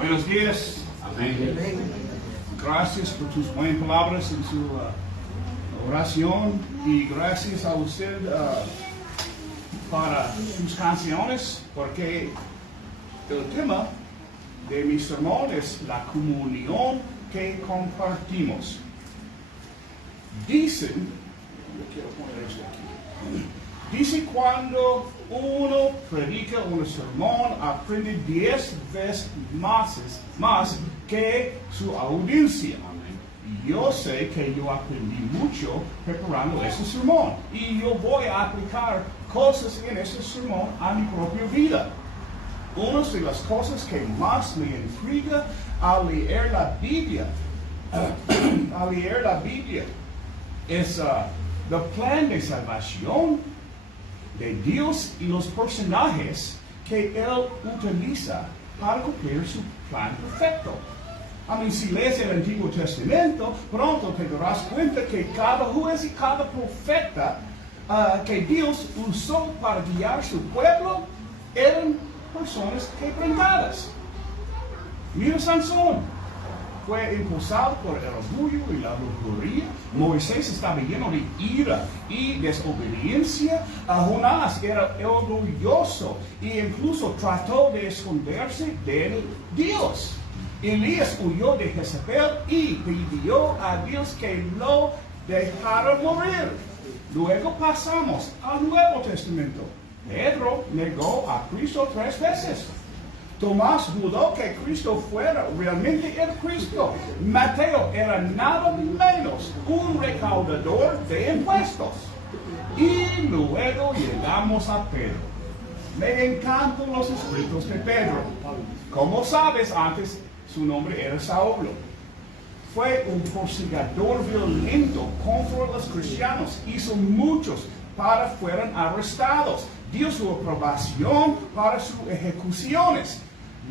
Buenos días. Amén. Gracias por tus buenas palabras en su oración y gracias a usted para sus canciones, porque el tema de mi sermón es la comunión que compartimos. Dicen, yo quiero poner esto aquí. Dice cuando uno predica un sermón, aprende 10 veces más que su audiencia. Y yo sé que yo aprendí mucho preparando ese sermón. Y yo voy a aplicar cosas en ese sermón a mi propia vida. Una de las cosas que más me intriga al leer la Biblia, es el plan de salvación de Dios y los personajes que Él utiliza para cumplir su plan perfecto. Si lees el Antiguo Testamento, pronto te darás cuenta que cada juez y cada profeta que Dios usó para guiar su pueblo eran personas quebrantadas. Mira Sansón. Fue impulsado por el orgullo y la lujuria. Moisés estaba lleno de ira y desobediencia. Jonás era orgulloso e incluso trató de esconderse de Dios. Elías huyó de Jezabel y pidió a Dios que lo dejara morir. Luego pasamos al Nuevo Testamento. Pedro negó a Cristo 3 veces. Tomás dudó que Cristo fuera realmente el Cristo. Mateo era nada menos un recaudador de impuestos. Y luego llegamos a Pedro. Me encantan los escritos de Pedro. Como sabes, antes su nombre era Saulo. Fue un perseguidor violento contra los cristianos. Hizo muchos para que fueran arrestados. Dio su aprobación para sus ejecuciones.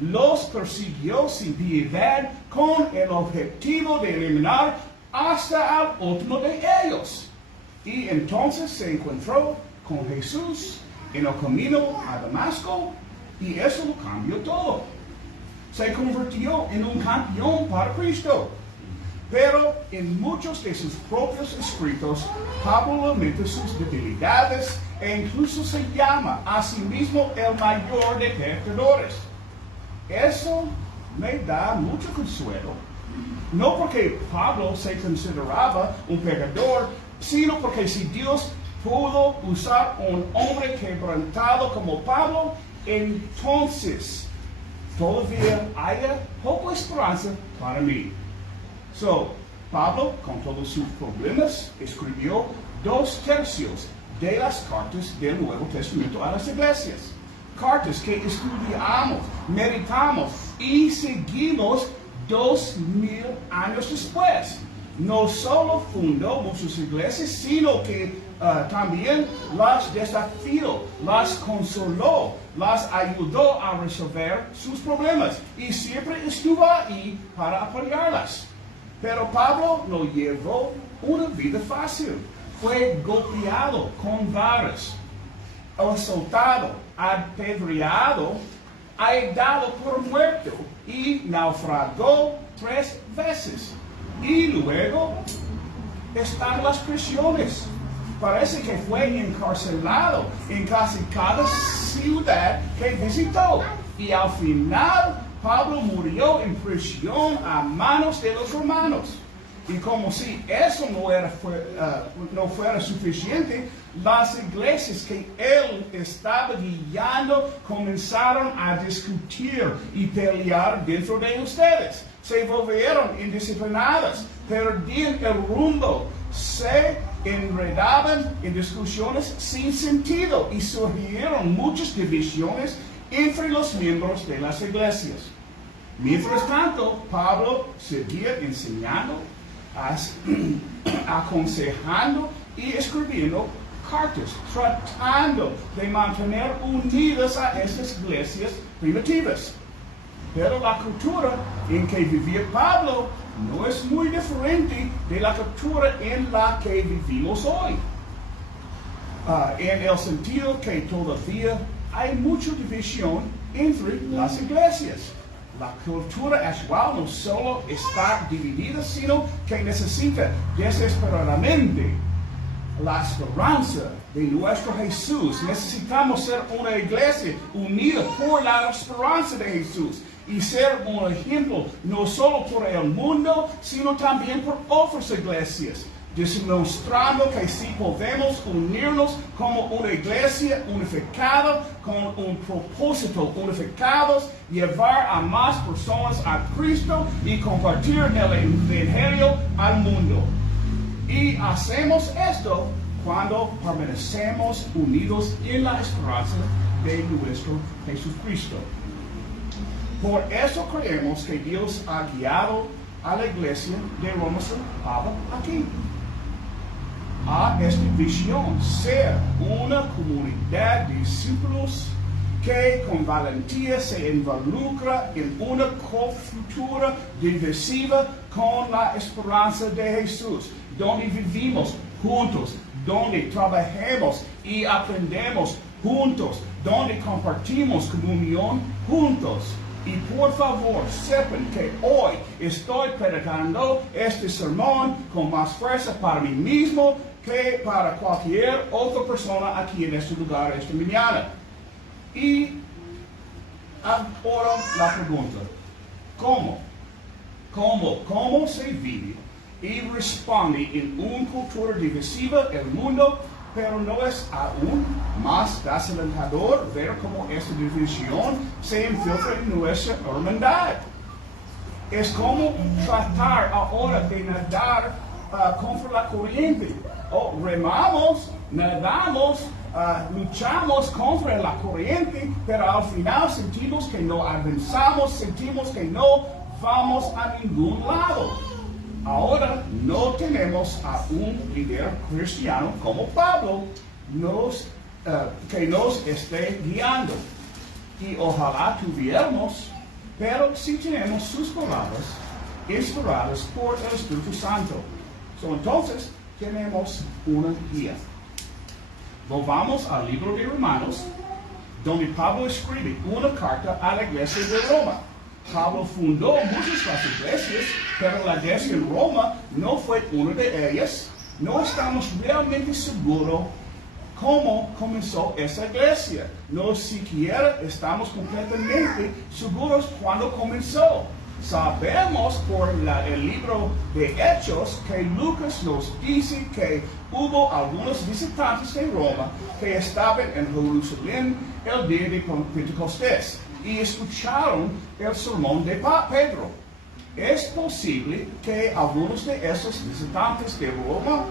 Los persiguió sin piedad con el objetivo de eliminar hasta al último de ellos. Y entonces se encontró con Jesús en el camino a Damasco y eso lo cambió todo. Se convirtió en un campeón para Cristo. Pero en muchos de sus propios escritos, Pablo lamenta sus debilidades e incluso se llama a sí mismo el mayor de pecadores. Eso me da mucho consuelo, no porque Pablo se consideraba un pecador, sino porque si Dios pudo usar un hombre quebrantado como Pablo, entonces todavía hay poca esperanza para mí. Pablo, con todos sus problemas, escribió 2/3 de las cartas del Nuevo Testamento a las iglesias. Cartas que estudiamos, meditamos y seguimos 2000 años después. No solo fundó muchas iglesias, sino que también las desafió, las consoló, las ayudó a resolver sus problemas y siempre estuvo ahí para apoyarlas. Pero Pablo no llevó una vida fácil. Fue golpeado con varas, azotado, apedreado, dado por muerto y naufragó 3 veces. Y luego están las prisiones. Parece que fue encarcelado en casi cada ciudad que visitó. Y al final, Pablo murió en prisión a manos de los romanos. Y como si eso no fuera suficiente, las iglesias que él estaba guiando comenzaron a discutir y pelear dentro de ustedes. Se volvieron indisciplinadas, perdían el rumbo, se enredaban en discusiones sin sentido y surgieron muchas divisiones entre los miembros de las iglesias. Mientras tanto, Pablo seguía enseñando, aconsejando y escribiendo cartas, tratando de mantener unidas a estas iglesias primitivas. Pero la cultura en que vivía Pablo no es muy diferente de la cultura en la que vivimos hoy. En el sentido que todavía hay mucha división entre las iglesias. la cultura actual no solo está dividida, sino que necesita desesperadamente la esperanza de nuestro Jesús. Necesitamos ser una iglesia unida por la esperanza de Jesús y ser un ejemplo no solo por el mundo, sino también por otras iglesias, demostrando que sí podemos unirnos como una iglesia unificada, con un propósito unificado, llevar a más personas a Cristo y compartir el Evangelio al mundo. Y hacemos esto cuando permanecemos unidos en la esperanza de nuestro Jesucristo. Por eso creemos que Dios ha guiado a la iglesia de Roma Pablo aquí a esta visión, ser una comunidad de discípulos que con valentía se involucra en una cultura divisiva con la esperanza de Jesús, donde vivimos juntos, donde trabajemos y aprendemos juntos, donde compartimos comunión juntos. Y por favor, sepan que hoy estoy predicando este sermón con más fuerza para mí mismo que para cualquier otra persona aquí en este lugar esta mañana. Y ahora la pregunta, ¿cómo se vive y responde en una cultura divisiva el mundo? Pero no es aún más desalentador ver cómo esta división se infiltra en nuestra hermandad. Es como tratar ahora de nadar contra la corriente. Remamos, nadamos, luchamos contra la corriente, pero al final sentimos que no avanzamos, sentimos que no vamos a ningún lado. Ahora no tenemos a un líder cristiano como Pablo que nos esté guiando. Y ojalá tuviéramos, pero si tenemos sus palabras inspiradas por el Espíritu Santo. Entonces tenemos una guía. Volvamos al libro de Romanos, donde Pablo escribe una carta a la iglesia de Roma. Pablo fundó muchas las iglesias, pero la iglesia en Roma no fue una de ellas. No estamos realmente seguros cómo comenzó esa iglesia. No siquiera estamos completamente seguros cuándo comenzó. Sabemos por el libro de Hechos que Lucas nos dice que hubo algunos visitantes de Roma que estaban en Jerusalén el día de Pentecostés y escucharon el sermón de Pedro. Es posible que algunos de esos visitantes de Roma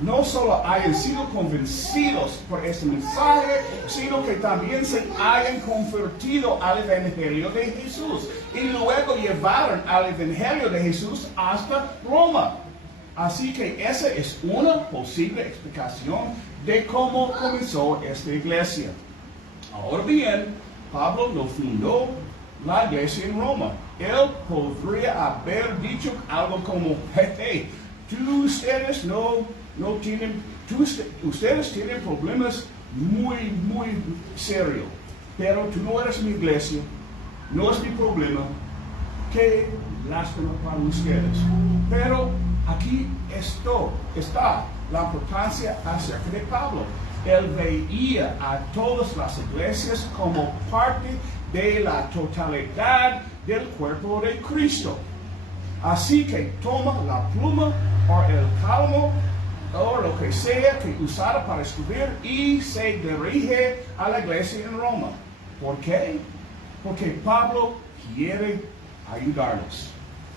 no solo hayan sido convencidos por este mensaje, sino que también se hayan convertido al Evangelio de Jesús y luego llevaron al Evangelio de Jesús hasta Roma. Así que esa es una posible explicación de cómo comenzó esta iglesia. Ahora bien, Pablo no fundó la iglesia en Roma. Él podría haber dicho algo como, hey, ustedes tienen problemas muy serios, pero tú no eres mi iglesia, no es mi problema, qué lástima para ustedes. Pero aquí está la importancia acerca de Pablo. Él veía a todas las iglesias como parte de la totalidad del cuerpo de Cristo. Así que toma la pluma o el calmo o lo que sea que usara para escribir y se dirige a la iglesia en Roma. ¿Por qué? Porque Pablo quiere ayudarnos.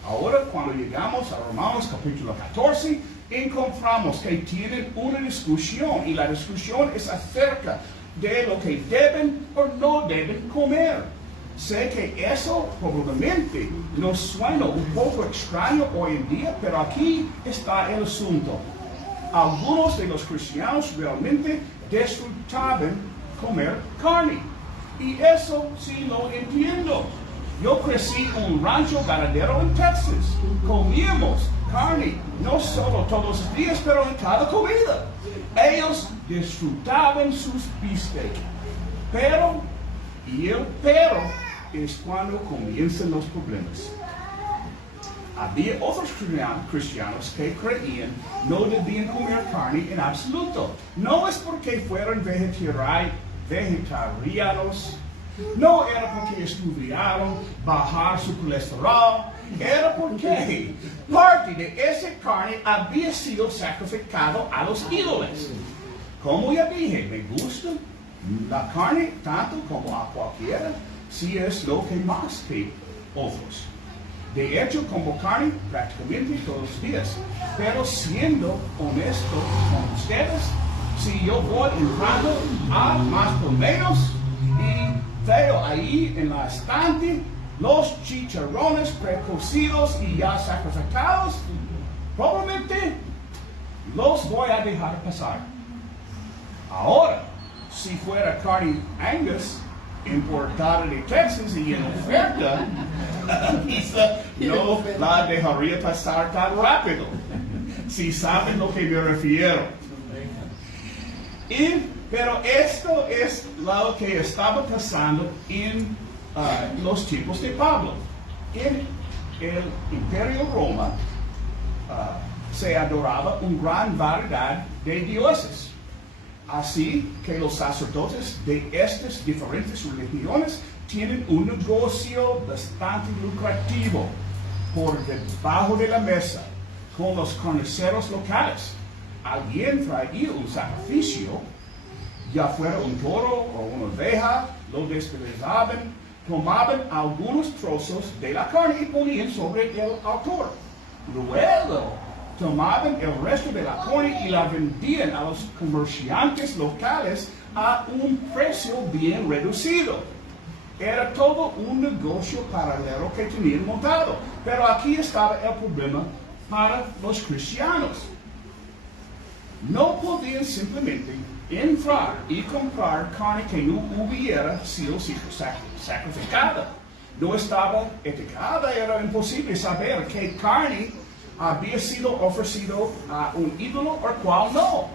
Ahora, cuando llegamos a Romanos capítulo 14, encontramos que tienen una discusión y la discusión es acerca de lo que deben o no deben comer. Sé que eso probablemente nos suena un poco extraño hoy en día, pero aquí está el asunto. Algunos de los cristianos realmente disfrutaban comer carne. Y eso sí lo entiendo. Yo crecí en un rancho ganadero en Texas. Comíamos carne, no solo todos los días, pero en cada comida. Ellos disfrutaban sus bistecs. Pero es cuando comienzan los problemas. Había otros cristianos que creían no debían comer carne en absoluto. No es porque fueran vegetarianos, no era porque estudiaron bajar su colesterol, era porque parte de esa carne había sido sacrificado a los ídolos. Como ya dije, me gusta la carne tanto como a cualquiera, si es lo que más que otros. De hecho, como carne prácticamente todos los días. Pero siendo honesto con ustedes, si yo voy entrando a más o menos y veo ahí en la estante los chicharrones precocidos y ya sacrificados, probablemente los voy a dejar pasar. Ahora, si fuera carne Angus importada de Texas y en oferta, quizá no la dejaría pasar tan rápido, si saben lo que me refiero. Pero esto es lo que estaba pasando en los tiempos de Pablo. En el Imperio Roma se adoraba una gran variedad de dioses. Así que los sacerdotes de estas diferentes religiones tienen un negocio bastante lucrativo por debajo de la mesa con los carniceros locales. Alguien traía un sacrificio, ya fuera un toro o una oveja, lo despedazaban, tomaban algunos trozos de la carne y ponían sobre el altar. Luego tomaban el resto de la carne y la vendían a los comerciantes locales a un precio bien reducido. Era todo un negocio paralelo que tenían montado. Pero aquí estaba el problema para los cristianos. No podían simplemente entrar y comprar carne que no hubiera sido sacrificada. No estaba etiquetada, era imposible saber qué carne había sido ofrecido a un ídolo o cual no.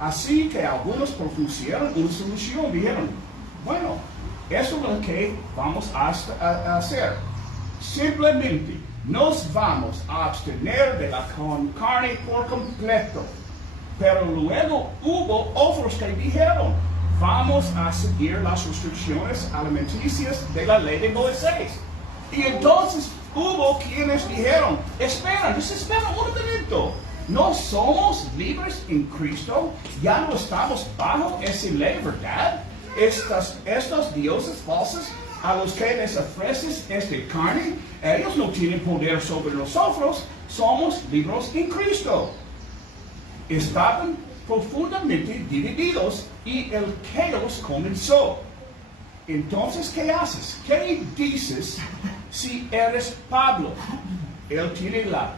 Así que algunos propusieron una solución. Dijeron, bueno, eso es lo que vamos a hacer. Simplemente nos vamos a abstener de la carne por completo. Pero luego hubo otros que dijeron, vamos a seguir las restricciones alimenticias de la ley de Moisés. Y entonces hubo quienes dijeron, espera un momento, no somos libres en Cristo, ya no estamos bajo esa ley, ¿verdad? Estos dioses falsos a los que les ofreces esta carne, ellos no tienen poder sobre nosotros, somos libres en Cristo. Estaban profundamente divididos y el caos comenzó. Entonces, ¿qué haces? ¿Qué dices si eres Pablo? Él tiene la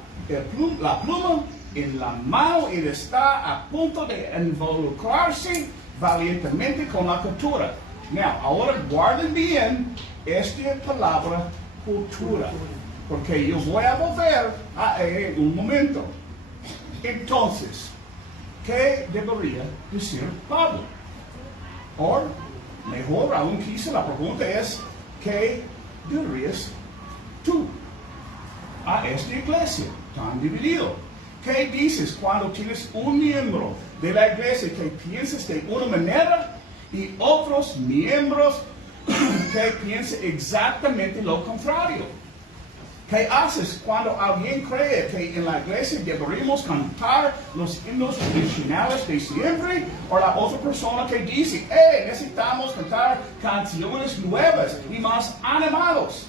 pluma en la mano y está a punto de involucrarse valientemente con la cultura. Ahora guarden bien esta palabra cultura, porque yo voy a volver a en un momento. Entonces, ¿qué debería decir Pablo? O mejor aún, quizá la pregunta es, ¿qué dirías tú a esta iglesia tan dividido? ¿Qué dices cuando tienes un miembro de la iglesia que piensas de una manera y otros miembros que piensan exactamente lo contrario? ¿Qué haces cuando alguien cree que en la iglesia deberíamos cantar los himnos tradicionales de siempre? O la otra persona que dice, necesitamos cantar canciones nuevas y más animados.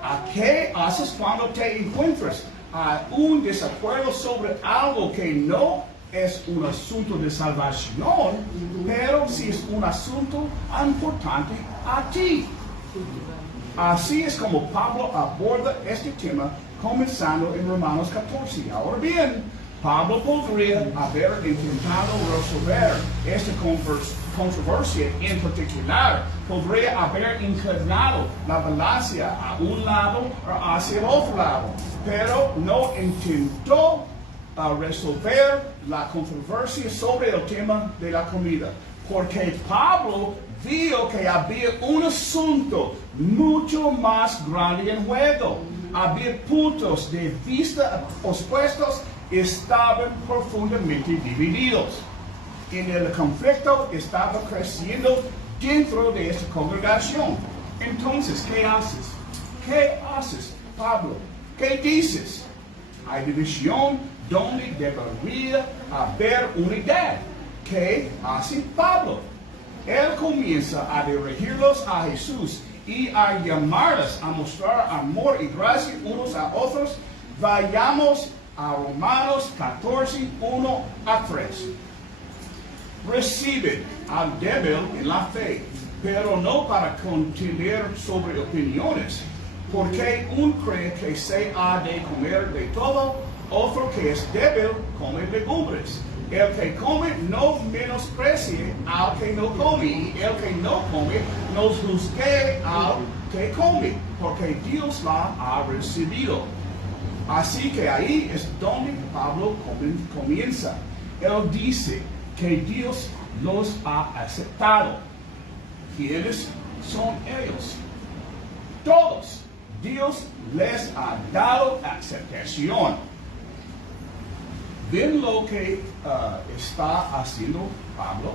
¿A qué haces cuando te encuentras a un desacuerdo sobre algo que no es un asunto de salvación, pero sí es un asunto importante a ti? Así es como Pablo aborda este tema, comenzando en Romanos 14. Ahora bien, Pablo podría haber intentado resolver esta controversia en particular. Podría haber inclinado la balanza a un lado o hacia el otro lado, pero no intentó resolver la controversia sobre el tema de la comida. porque Pablo vio que había un asunto mucho más grande en juego. Había puntos de vista opuestos, estaban profundamente divididos. En el conflicto estaba creciendo dentro de esta congregación. Entonces, ¿qué haces? ¿Qué haces, Pablo? ¿Qué dices? Hay división donde debería haber unidad. ¿Qué hace Pablo? Él comienza a dirigirlos a Jesús y a llamarlos a mostrar amor y gracia unos a otros. Vayamos a Romanos 14, 1 a 3. Recibe al débil en la fe, pero no para contender sobre opiniones, porque un cree que se ha de comer de todo, otro que es débil come legumbres. El que come no menosprecie al que no come, y el que no come no juzgue al que come, porque Dios la ha recibido. Así que ahí es donde Pablo comienza. Él dice que Dios los ha aceptado. ¿Quiénes son ellos? Todos. Dios les ha dado aceptación. ¿Ven lo que está haciendo Pablo?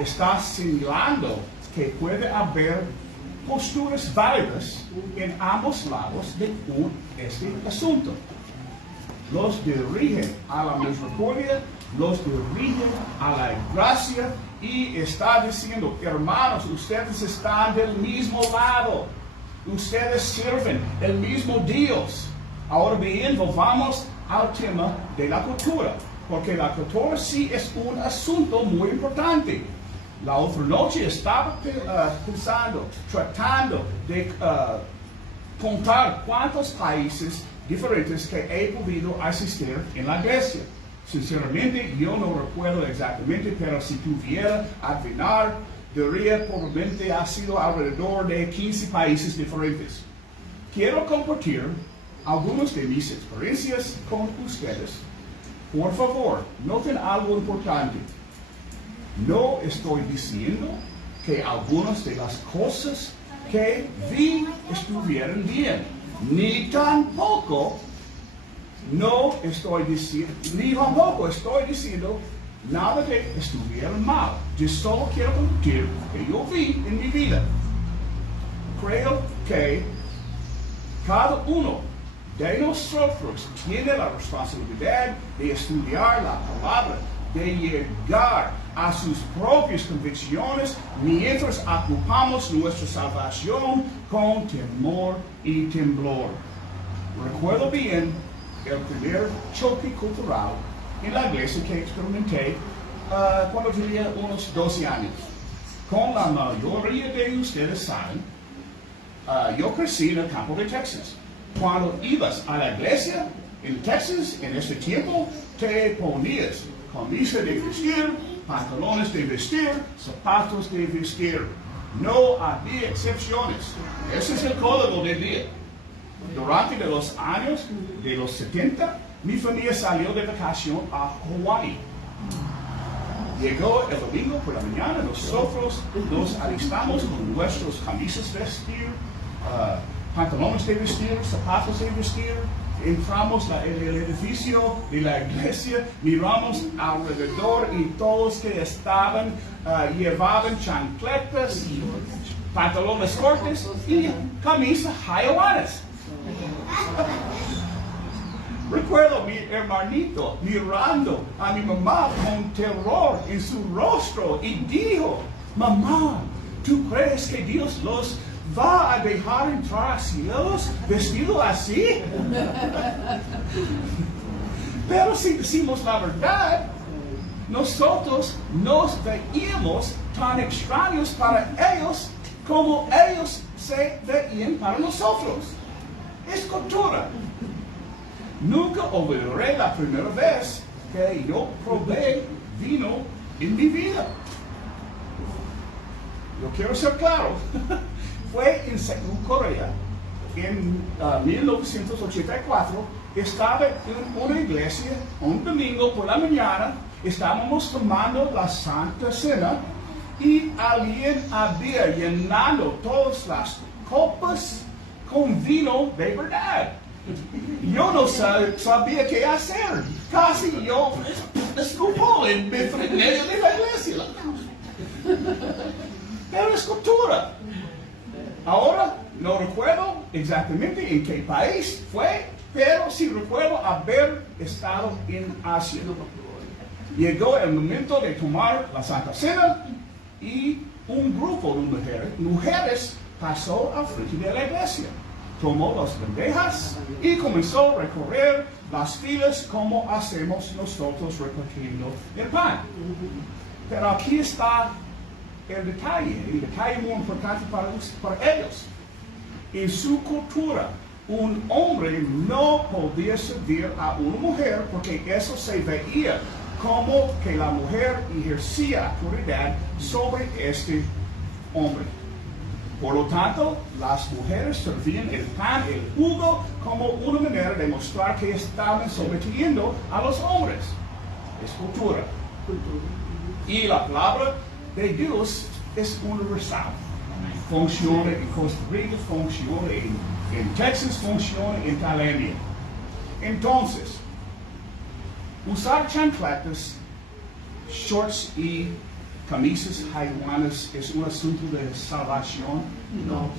Está señalando que puede haber posturas válidas en ambos lados de este asunto. Los dirigen a la misericordia, los dirigen a la gracia y está diciendo, hermanos, ustedes están del mismo lado. Ustedes sirven el mismo Dios. Ahora bien, volvamos al tema de la cultura, porque la cultura sí es un asunto muy importante. La otra noche estaba pensando, tratando de contar cuántos países diferentes que he podido asistir en la iglesia. Sinceramente, yo no recuerdo exactamente, pero si tuviera adivinar, diría probablemente ha sido alrededor de 15 países diferentes. Quiero compartir algunas de mis experiencias con ustedes. Por favor, noten algo importante. No estoy diciendo que algunas de las cosas que vi estuvieran bien, ni tampoco estoy diciendo nada que estuviera mal. Yo solo quiero compartir lo que yo vi en mi vida. Creo que cada uno de nosotros tiene la responsabilidad de estudiar la palabra, de llegar a sus propias convicciones mientras ocupamos nuestra salvación con temor y temblor. Recuerdo bien el primer choque cultural en la iglesia que experimenté cuando tenía unos 12 años. Como la mayoría de ustedes saben, yo crecí en el campo de Texas. Cuando ibas a la iglesia en Texas, en este tiempo, te ponías camisa de vestir, pantalones de vestir, zapatos de vestir. No había excepciones. Ese es el código del día. Durante los años de los 70, mi familia salió de vacación a Hawaii. Llegó el domingo por la mañana, nosotros nos alistamos con nuestros camisas de vestir, pantalones de vestir, zapatos de vestir. Entramos en el edificio de la iglesia, miramos alrededor y todos que estaban llevaban chancletas, pantalones cortos y camisas hawaianas. Recuerdo a mi hermanito mirando a mi mamá con terror en su rostro y dijo, mamá, ¿tú crees que Dios los va a dejar entrar a cielos vestido así? Pero si decimos la verdad, nosotros nos veíamos tan extraños para ellos como ellos se veían para nosotros. Es cultura. Nunca olvidaré la primera vez que yo probé vino en mi vida. Yo quiero ser claro. Fue en Seúl, Corea, en 1984. Estaba en una iglesia, un domingo por la mañana. Estábamos tomando la Santa Cena y alguien había llenado todas las copas con vino de verdad. Yo no sabía qué hacer. Casi yo escupo en medio de la iglesia. Pero es cultura. Ahora no recuerdo exactamente en qué país fue, pero sí recuerdo haber estado en Asia. Llegó el momento de tomar la Santa Cena y un grupo de mujeres pasó al frente de la iglesia. Tomó las bandejas y comenzó a recorrer las filas como hacemos nosotros repartiendo el pan. Pero aquí está el detalle muy importante para ellos. En su cultura, un hombre no podía servir a una mujer porque eso se veía como que la mujer ejercía autoridad sobre este hombre. Por lo tanto, las mujeres servían el pan, el jugo, como una manera de mostrar que estaban sometiendo a los hombres. Es cultura. Y la palabra de Dios es universal. Funciona en Costa Rica, funciona en Texas, funciona en Tailandia. Entonces, usar chancletas, shorts y camisas hawaianas es un asunto de salvación. No.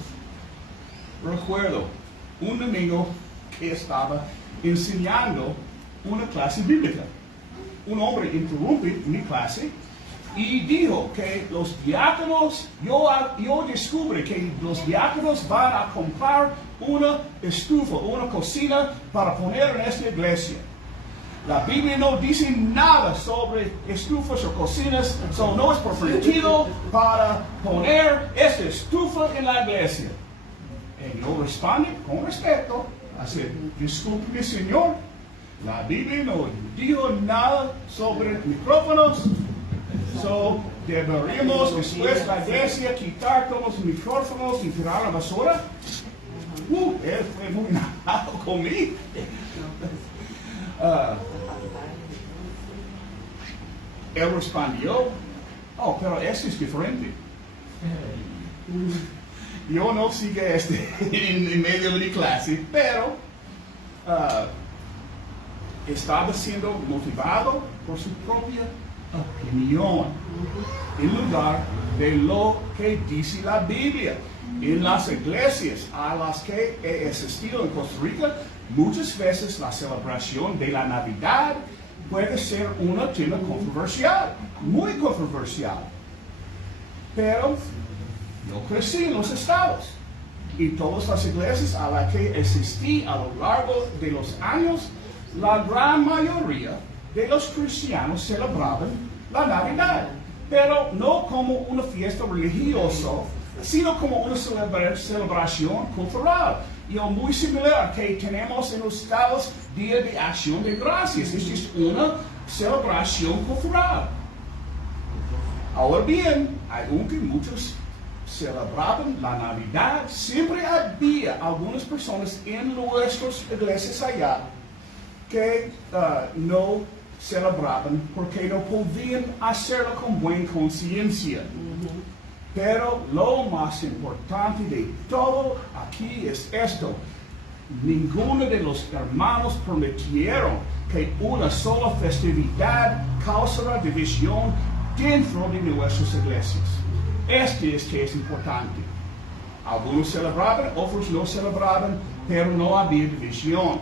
Recuerdo un domingo que estaba enseñando una clase bíblica. Un hombre interrumpe mi clase y dijo que los diáconos, yo descubrí que los diáconos van a comprar una estufa, una cocina para poner en esta iglesia. La Biblia no dice nada sobre estufas o cocinas, no es permitido para poner esta estufa en la iglesia. Y yo respondo con respeto, así, disculpe señor, la Biblia no dijo nada sobre micrófonos, deberíamos después de la iglesia quitar todos los micrófonos y tirar la basura. Él fue muy enojado conmigo. Él respondió, pero eso es diferente. Yo no sigo en medio de mi clase, pero estaba siendo motivado por su propia opinión, en lugar de lo que dice la Biblia. En las iglesias a las que he asistido en Costa Rica, muchas veces la celebración de la Navidad puede ser un tema controversial, muy controversial. Pero yo crecí en los estados y todas las iglesias a las que asistí a lo largo de los años, la gran mayoría de los cristianos celebraban la Navidad, pero no como una fiesta religiosa, sino como una celebración cultural. Y muy similar que tenemos en los estados Día de Acción de Gracias. Es una celebración cultural. Ahora bien, aunque muchos celebraban la Navidad, siempre había algunas personas en nuestras iglesias allá que no celebraban porque no podían hacerlo con buena conciencia. Pero lo más importante de todo aquí es esto. Ninguno de los hermanos permitieron que una sola festividad causara división dentro de nuestras iglesias. Este es que es importante. Algunos celebraban, otros no celebraban, pero no había división.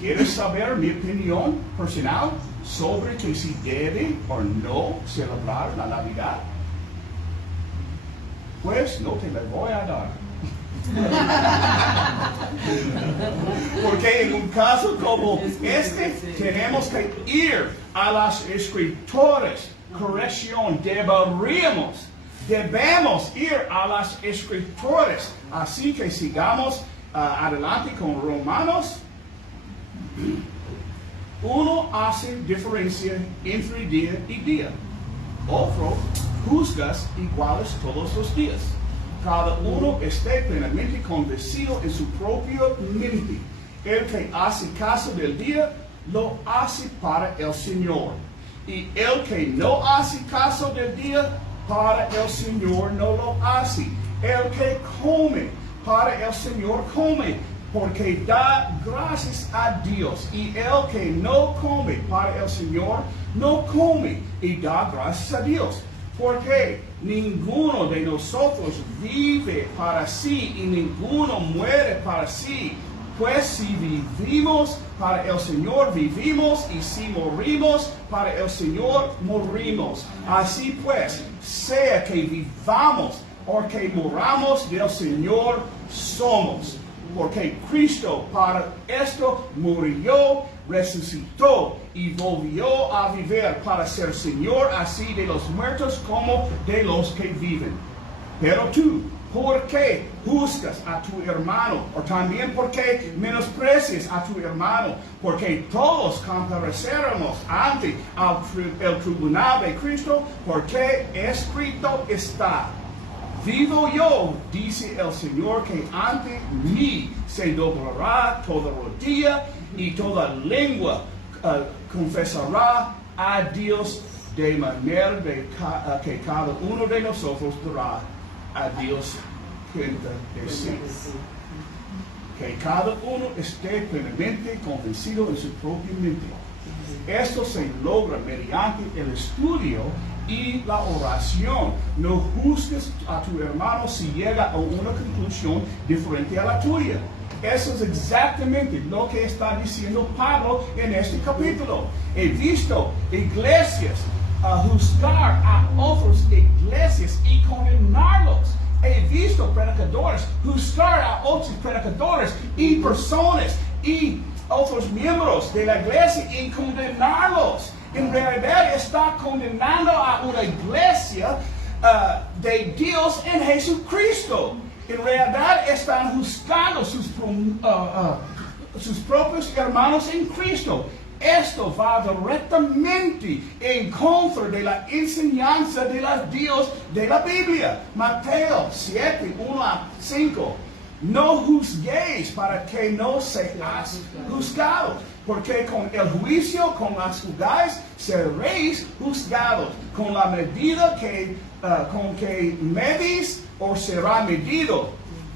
¿Quieres saber mi opinión personal sobre que si debe o no celebrar la Navidad? Pues no te la voy a dar. Porque en un caso como este, tenemos que ir a las escrituras. Corrección, debemos ir a las escrituras. Así que sigamos adelante con Romanos. Uno hace diferencia entre día y día. Otro juzgas iguales todos los días. Cada uno esté plenamente convencido en su propio mente. El que hace caso del día, lo hace para el Señor. Y el que no hace caso del día, para el Señor no lo hace. El que come, para el Señor come, porque da gracias a Dios. Y el que no come, para el Señor no come y da gracias a Dios. Porque ninguno de nosotros vive para sí y ninguno muere para sí. Pues si vivimos, para el Señor vivimos, y si morimos, para el Señor morimos. Así pues, sea que vivamos o que moramos, del Señor somos. Porque Cristo para esto murió, resucitó y volvió a vivir para ser Señor así de los muertos como de los que viven. Pero tú, ¿por qué juzgas a tu hermano? O también ¿por qué menosprecias a tu hermano? Porque todos compareceremos ante el tribunal de Cristo, porque escrito está: vivo yo, dice el Señor, que ante mí se doblará toda rodilla y toda lengua confesará a Dios, de manera que cada uno de nosotros dará a Dios cuenta de sí. Que cada uno esté plenamente convencido en su propia mente. Esto se logra mediante el estudio y la oración. No juzgues a tu hermano si llega a una conclusión diferente a la tuya. Eso es exactamente lo que está diciendo Pablo en este capítulo. He visto iglesias juzgar a otras iglesias y condenarlos. He visto predicadores juzgar a otros predicadores y personas y otros miembros de la iglesia y condenarlos. En realidad está condenando a una iglesia de Dios en Jesucristo. En realidad están juzgando sus propios hermanos en Cristo. Esto va directamente en contra de la enseñanza de Dios de la Biblia. Mateo 7, 1 a 5. No juzguéis para que no seáis juzgados, porque con el juicio con las juzgáis seréis juzgados. Con la medida con que medís os será medido.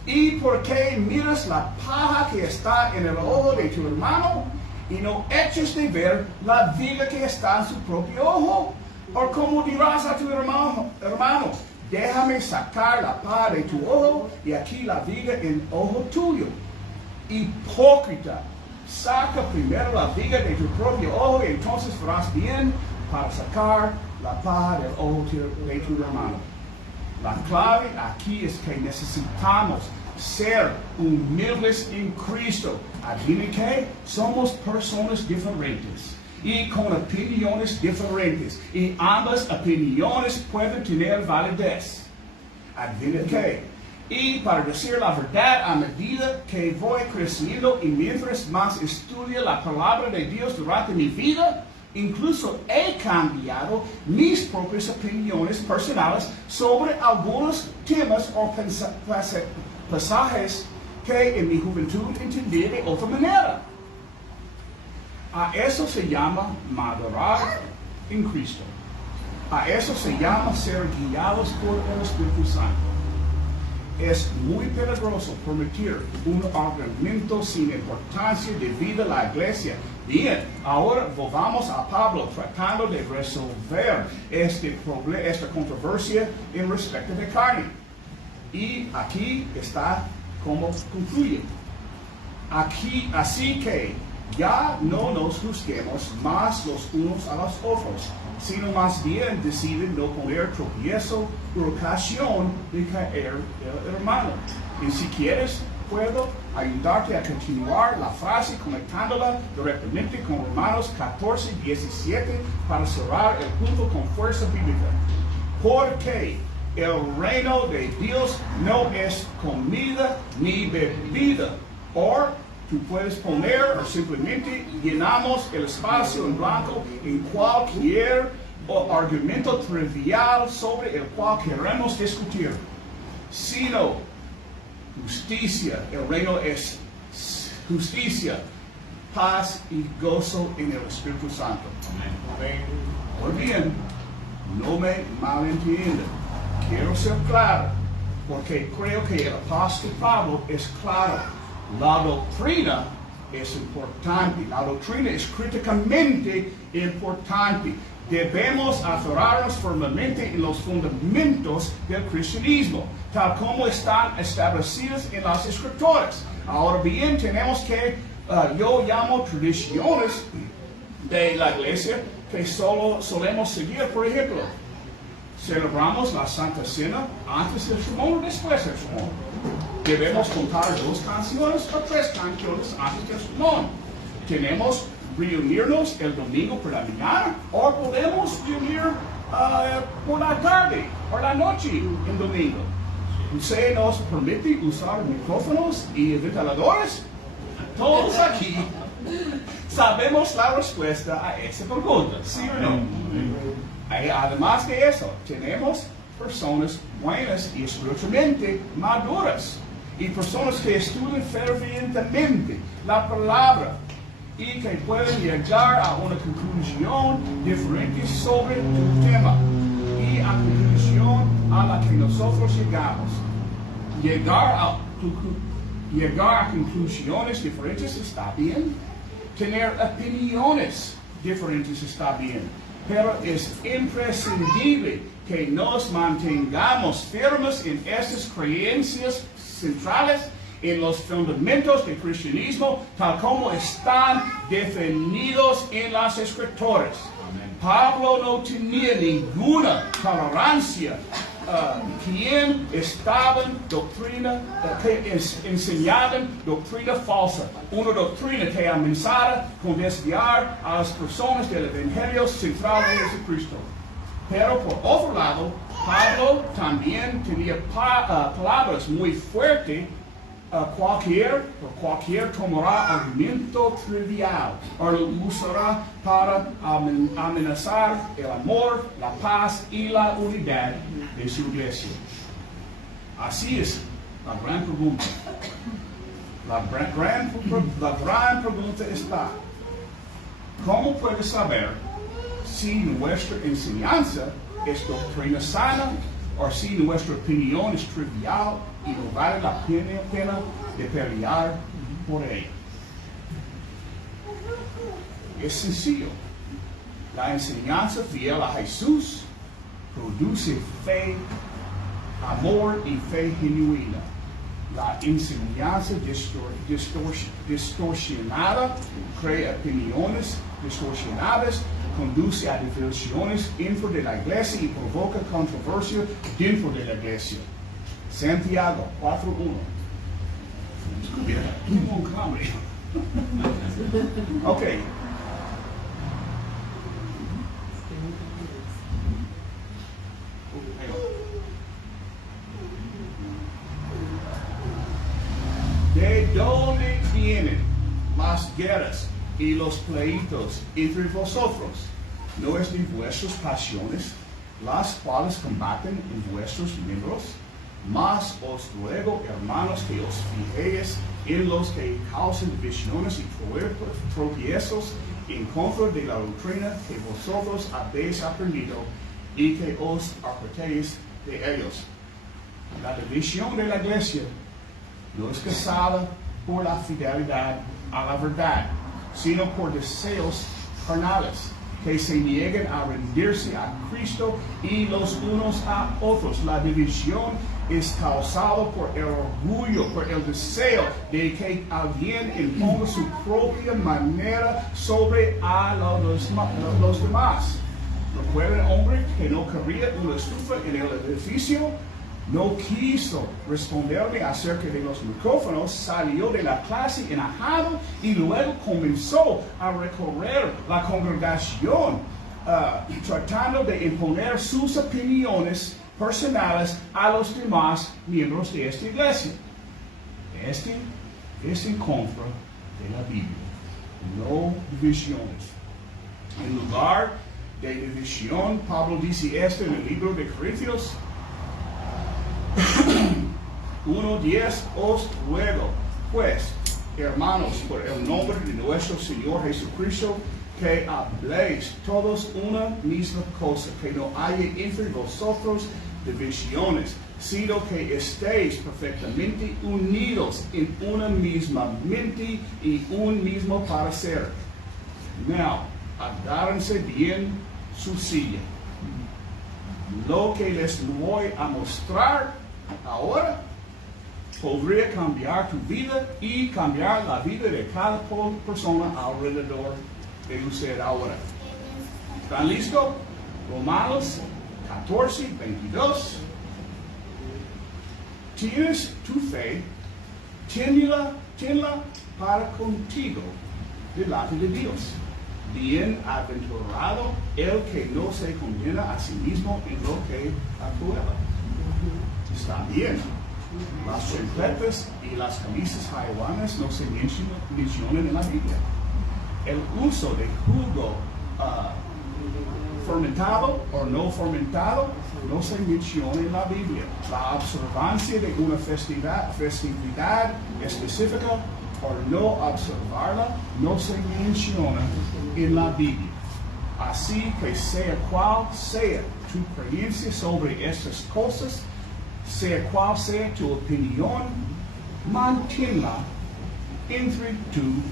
Y porque miras la paja que está en el ojo de tu hermano y no eches de ver la viga que está en su propio ojo. O como dirás a tu hermano, déjame sacar la paja de tu ojo y aquí la viga en el ojo tuyo. Hipócrita, saca primero la viga de tu propio ojo y entonces farás bien para sacar la paja del ojo de tu hermano. La clave aquí es que necesitamos ser humildes en Cristo. ¿Adivinen qué? Somos personas diferentes y con opiniones diferentes, y ambas opiniones pueden tener validez. ¿Adivinen qué? Y para decir la verdad, a medida que voy creciendo y mientras más estudio la palabra de Dios durante mi vida, incluso he cambiado mis propias opiniones personales sobre algunos temas o pasajes que en mi juventud entendí de otra manera. A eso se llama madurar en Cristo. A eso se llama ser guiados por el Espíritu Santo. Es muy peligroso permitir un argumento sin importancia debido a la iglesia. Bien, ahora volvamos a Pablo tratando de resolver esta controversia en respecto de carne. Y aquí está como concluye. Así que ya no nos juzguemos más los unos a los otros, sino más bien deciden no poner tropiezo por ocasión de caer el hermano. Y si quieres, puedo ayudarte a continuar la frase conectándola directamente con Romanos 14, 17 para cerrar el punto con fuerza bíblica. Porque el reino de Dios no es comida ni bebida. O tú puedes poner o simplemente llenamos el espacio en blanco en cualquier argumento trivial sobre el cual queremos discutir. Sino justicia. El reino es justicia, paz y gozo en el Espíritu Santo. Amén. Muy bien, no me malentiendan. quiero ser claro, porque creo que el apóstol Pablo es claro. La doctrina es importante, la doctrina es críticamente importante. Debemos aferrarnos firmemente en los fundamentos del cristianismo, tal como están establecidos en las escrituras. Ahora bien, tenemos que, yo llamo tradiciones de la iglesia que solo solemos seguir. Por ejemplo, celebramos la Santa Cena antes del sermón o después del sermón. Debemos contar 2 canciones o 3 canciones antes del sermón. Tenemos reunirnos el domingo por la mañana o podemos reunir por la tarde o la noche el domingo. ¿Se nos permite usar micrófonos y ventiladores? Todos aquí sabemos la respuesta a esa pregunta, ¿sí o no? Además de eso, tenemos personas buenas y espiritualmente maduras y personas que estudian fervientemente la palabra y que pueden llegar a una conclusión diferente sobre tu tema y a la conclusión a la que nosotros llegamos. Llegar a conclusiones diferentes está bien. Tener opiniones diferentes está bien. Pero es imprescindible que nos mantengamos firmes en estas creencias centrales, en los fundamentos del cristianismo, tal como están definidos en las escrituras. Pablo no tenía ninguna tolerancia quien estaban que enseñaban doctrina falsa, una doctrina que amenazaba con desviar a las personas del Evangelio central de Jesucristo. Pero por otro lado, Pablo también tenía palabras muy fuertes. Cualquier tomará argumento trivial o lo usará para amenazar el amor, la paz y la unidad de su iglesia. Así es la gran pregunta. La gran pregunta está: ¿cómo puedes saber si nuestra enseñanza es doctrina sana o si nuestra opinión es trivial y no vale la pena de pelear por ella? Es sencillo. La enseñanza fiel a Jesús produce fe, amor y fe genuina. La enseñanza distorsionada crea opiniones distorsionadas, conduce a divisiones dentro de la iglesia y provoca controversia dentro de la iglesia. Santiago 4:1. Ok. ¿De dónde vienen las guerras y los pleitos entre vosotros? ¿No es de vuestras pasiones, las cuales combaten en vuestros miembros? Mas os ruego, hermanos, que os fijéis en los que causan divisiones y tropiezos en contra de la doctrina que vosotros habéis aprendido y que os apartéis de ellos. La división de la iglesia no es causada por la fidelidad a la verdad, sino por deseos carnales que se niegan a rendirse a Cristo y los unos a otros. La división es causada por el orgullo, por el deseo de que alguien imponga su propia manera sobre a los demás. ¿Recuerda el hombre que no quería una estufa en el edificio? No quiso responderme acerca de los micrófonos, salió de la clase enojado y luego comenzó a recorrer la congregación tratando de imponer sus opiniones personales a los demás miembros de esta iglesia. Este es en contra de la Biblia. No divisiones. En lugar de división, Pablo dice esto en el libro de Corintios 1:10, os ruego, pues, hermanos, por el nombre de nuestro Señor Jesucristo, que habléis todos una misma cosa, que no haya entre vosotros divisiones, sino que estéis perfectamente unidos en una misma mente y un mismo parecer. Now, agárrense bien su silla. Lo que les voy a mostrar ahora podría cambiar tu vida y cambiar la vida de cada persona alrededor de usted ahora. ¿Están listos? Romanos 14, 22. Tienes tu fe, tenla para contigo delante de Dios. Bienaventurado el que no se condena a sí mismo en lo que aprueba. Está bien. Las chancletas y las camisas hawaianas no se mencionan en la Biblia. El uso de jugo fermentado o no fermentado no se menciona en la Biblia. La observancia de una festividad específica o no observarla no se menciona en la Biblia. Así que sea cual sea tu creencia sobre estas cosas, sea cual sea tu opinión, manténla entre tú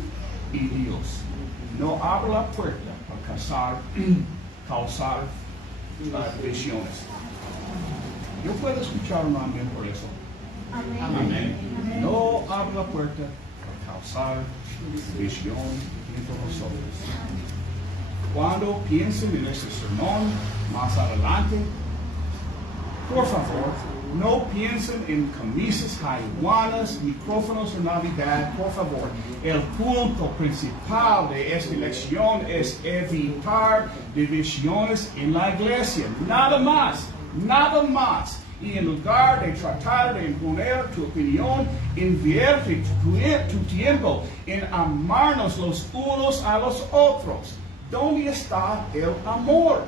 y Dios. No abra la puerta a causar divisiones. Yo puedo escuchar un amén por eso. Amén. No abra la puerta a causar división entre nosotros. Cuando piensen en este sermón más adelante, por favor, no piensen en camisas hawaianas, micrófonos de Navidad, por favor. El punto principal de esta lección es evitar divisiones en la iglesia. Nada más, nada más. Y en lugar de tratar de imponer tu opinión, invierte tu tiempo en amarnos los unos a los otros. ¿Dónde está el amor?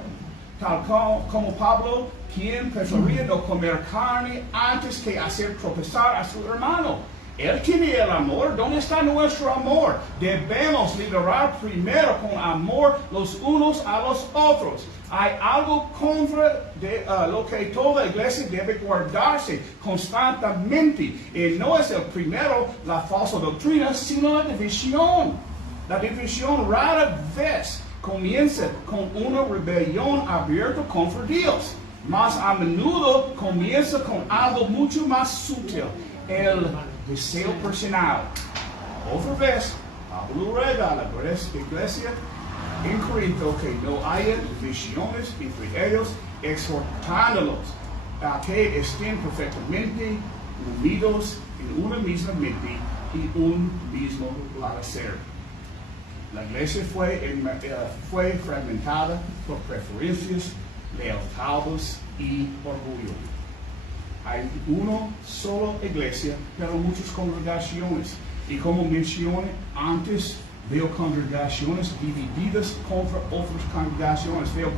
Tal como Pablo, quien prefería no comer carne antes que hacer tropezar a su hermano. Él tiene el amor. ¿Dónde está nuestro amor? Debemos liderar primero con amor los unos a los otros. Hay algo contra lo que toda iglesia debe guardarse constantemente. Y no es el primero la falsa doctrina, sino la división. La división rara vez comienza con una rebelión abierta contra Dios. Más a menudo comienza con algo mucho más sutil, el deseo personal. Otra vez, Pablo ruega a la iglesia en Corinto que no haya divisiones entre ellos, exhortándolos a que estén perfectamente unidos en una misma mente y un mismo parecer. La iglesia fue fragmentada por preferencias, lealtades y orgullo. Hay una sola iglesia, pero muchas congregaciones. Y como mencioné antes, veo congregaciones divididas contra otras congregaciones. Veo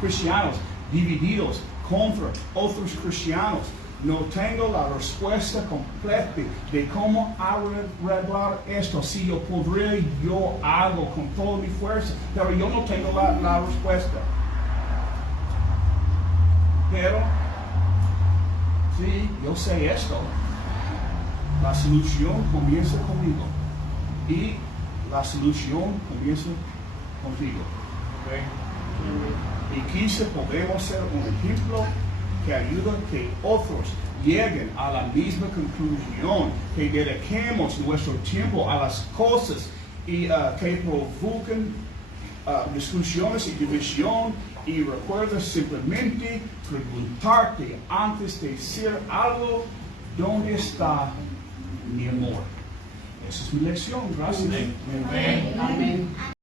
cristianos divididos contra otros cristianos. No tengo la respuesta completa de cómo arreglar esto. Si yo podría, yo hago con toda mi fuerza, pero yo no tengo la respuesta. Pero, si yo sé esto, la solución comienza conmigo. Y la solución comienza contigo. ¿Okay? Y quizá podemos ser un ejemplo que ayuda a que otros lleguen a la misma conclusión, que dediquemos nuestro tiempo a las cosas y que provocan discusiones y división. Y recuerda simplemente preguntarte antes de decir algo, ¿dónde está mi amor? Esa es mi lección. Gracias. Amén. Amén.